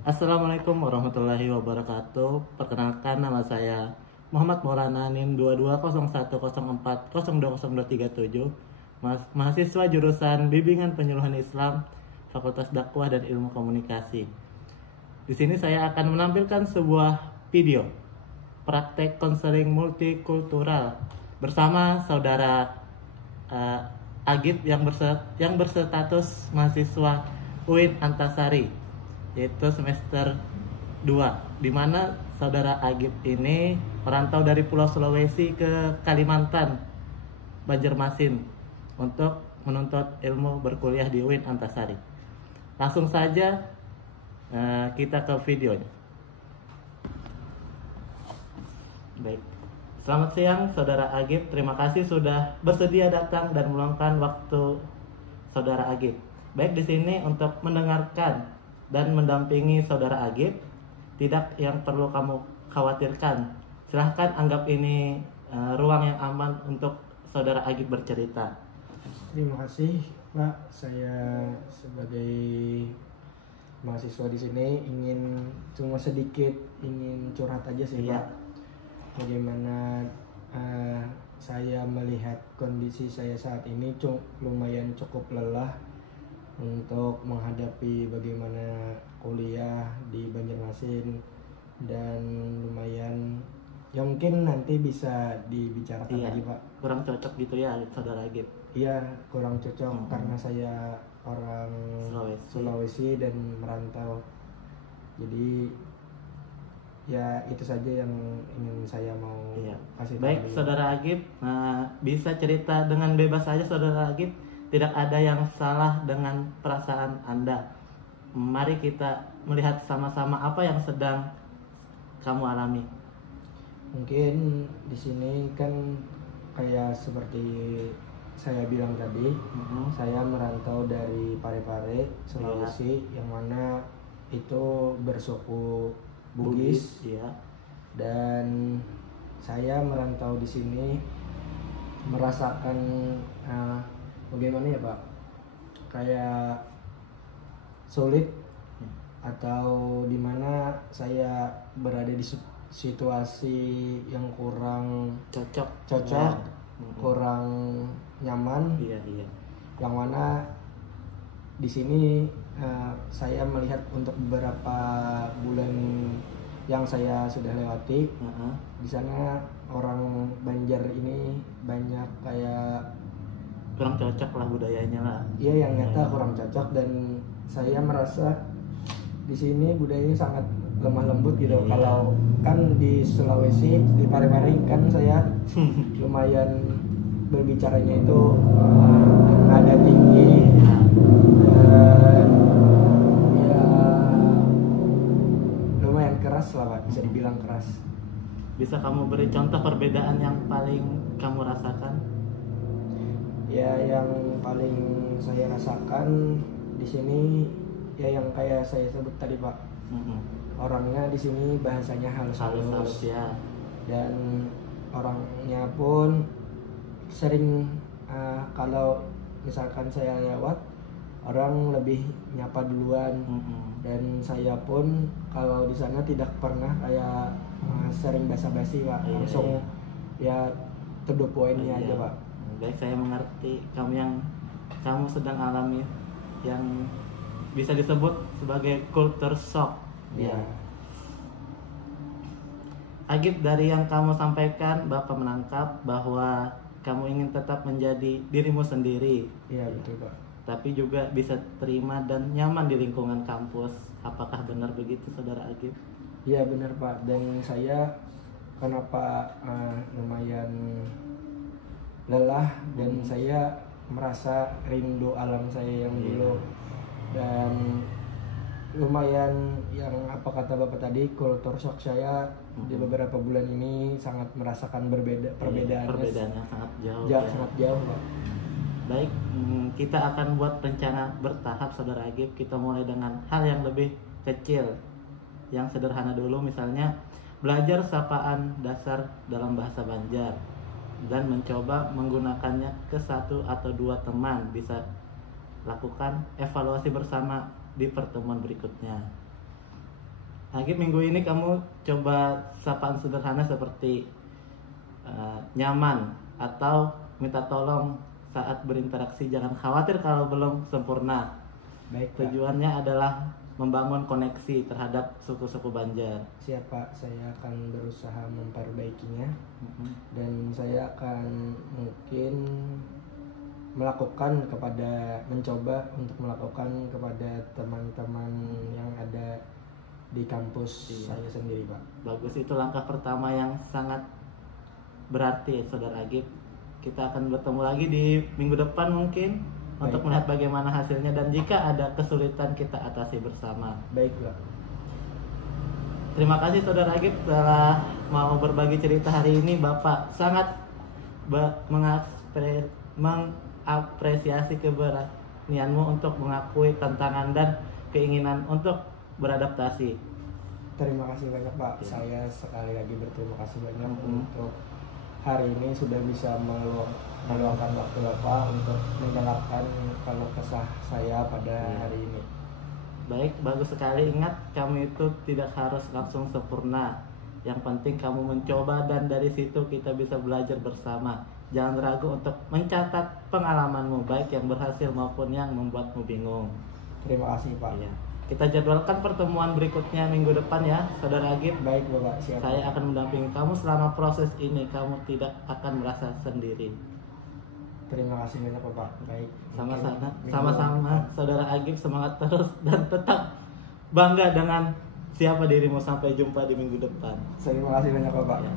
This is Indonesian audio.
Assalamualaikum warahmatullahi wabarakatuh. Perkenalkan, nama saya Muhammad Maulana NIM 220104020237, mahasiswa jurusan Bimbingan Penyuluhan Islam, Fakultas Dakwah dan Ilmu Komunikasi. Di sini saya akan menampilkan sebuah video praktek konseling multikultural bersama saudara Agib yang berstatus mahasiswa UIN Antasari, yaitu semester 2, di mana saudara Agib ini merantau dari Pulau Sulawesi ke Kalimantan, Banjarmasin, untuk menuntut ilmu berkuliah di UIN Antasari. Langsung saja kita ke videonya. Baik, selamat siang saudara Agib. Terima kasih sudah bersedia datang dan meluangkan waktu saudara Agib. Baik, di sini untuk mendengarkan dan mendampingi saudara Agib. Tidak yang perlu kamu khawatirkan. Silahkan anggap ini ruang yang aman untuk saudara Agib bercerita. Terima kasih, Pak. Saya sebagai mahasiswa di sini ingin sedikit curhat aja sih, Iya. Pak. Bagaimana saya melihat kondisi saya saat ini lumayan cukup lelah untuk menghadapi bagaimana kuliah di Banjarmasin, dan lumayan ya mungkin nanti bisa dibicarakan lagi, Pak. Kurang cocok gitu ya saudara Agib. Iya, kurang cocok karena saya orang Sulawesi dan merantau. Jadi ya itu saja yang ingin saya mau kasih tahu. Baik saudara Agib, bisa cerita dengan bebas saja saudara Agib. Tidak ada yang salah dengan perasaan Anda. Mari kita melihat sama-sama apa yang sedang kamu alami. Mungkin di sini kan kayak seperti saya bilang tadi, saya merantau dari Parepare, Sulawesi, yang mana itu bersuku Bugis. Dan saya merantau di sini merasakan bagaimana ya, Pak? Kayak sulit atau dimana saya berada di situasi yang kurang cocok, kurang nyaman. Yang mana di sini saya melihat untuk beberapa bulan yang saya sudah lewati, di sana orang Banjar ini banyak kayak kurang cocok lah budayanya lah. Iya, yang nyata kurang cocok, dan saya merasa di sini budayanya sangat lemah lembut gitu. Kalau kan di Sulawesi, di Parepare kan saya lumayan berbicaranya itu nada tinggi, dan ya lumayan keras lah, Pak, bisa dibilang keras. Bisa kamu beri contoh perbedaan yang paling kamu rasakan? Ya, yang paling saya rasakan di sini ya yang kayak saya sebut tadi, Pak. Orangnya di sini bahasanya halus-halus ya. Dan orangnya pun sering kalau misalkan saya lewat, orang lebih nyapa duluan. Dan saya pun kalau di sana tidak pernah kayak sering basa-basi, Pak. Langsung ya to the point-nya aja, Pak. Baik, saya mengerti kamu sedang alami yang bisa disebut sebagai culture shock. Ya. Agib, dari yang kamu sampaikan, Bapak menangkap bahwa kamu ingin tetap menjadi dirimu sendiri. Iya, betul, Pak. Tapi juga bisa terima dan nyaman di lingkungan kampus. Apakah benar begitu, saudara Agib? Iya, benar, Pak. Dan saya kenapa lumayan lelah, dan saya merasa rindu alam saya yang dulu. Dan lumayan yang apa kata Bapak tadi, culture shock saya di beberapa bulan ini sangat merasakan perbedaannya sangat jauh. Sangat jauh, Pak. Baik, kita akan buat rencana bertahap saudara Agib. Kita mulai dengan hal yang lebih kecil, yang sederhana dulu. Misalnya belajar sapaan dasar dalam bahasa Banjar dan mencoba menggunakannya ke 1 atau 2 teman. Bisa lakukan evaluasi bersama di pertemuan berikutnya. Agib, minggu ini kamu coba sapaan sederhana seperti nyaman atau minta tolong saat berinteraksi. Jangan khawatir kalau belum sempurna. Baik, Pak. Tujuannya adalah membangun koneksi terhadap suku-suku Banjar. Siap, Pak. Saya akan berusaha memperbaikinya. Dan saya akan mungkin mencoba untuk melakukan kepada teman-teman yang ada di kampus saya sendiri, Pak. Bagus, itu langkah pertama yang sangat berarti, Saudara Agib. Kita akan bertemu lagi di minggu depan mungkin untuk melihat bagaimana hasilnya, dan jika ada kesulitan kita atasi bersama. Baik, Pak. Terima kasih Saudara Agib telah mau berbagi cerita hari ini. Bapak sangat mengapresiasi keberanianmu untuk mengakui tantangan dan keinginan untuk beradaptasi. Terima kasih banyak, Pak. Saya sekali lagi berterima kasih banyak untuk hari ini sudah bisa meluangkan waktu Bapak untuk menjelaskan kalau kesah saya pada hari ini. Baik, bagus sekali. Ingat, kamu itu tidak harus langsung sempurna. Yang penting kamu mencoba, dan dari situ kita bisa belajar bersama. Jangan ragu untuk mencatat pengalamanmu, baik yang berhasil maupun yang membuatmu bingung. Terima kasih, Pak. Ya. Kita jadwalkan pertemuan berikutnya minggu depan ya, Saudara Agib. Baik, Bapak. Siap. Saya akan mendampingi kamu selama proses ini. Kamu tidak akan merasa sendiri. Terima kasih banyak, Bapak. Baik. Sama-sama, Saudara Agib. Semangat terus dan tetap bangga dengan siapa dirimu. Sampai jumpa di minggu depan. Terima kasih banyak, Bapak. Ya.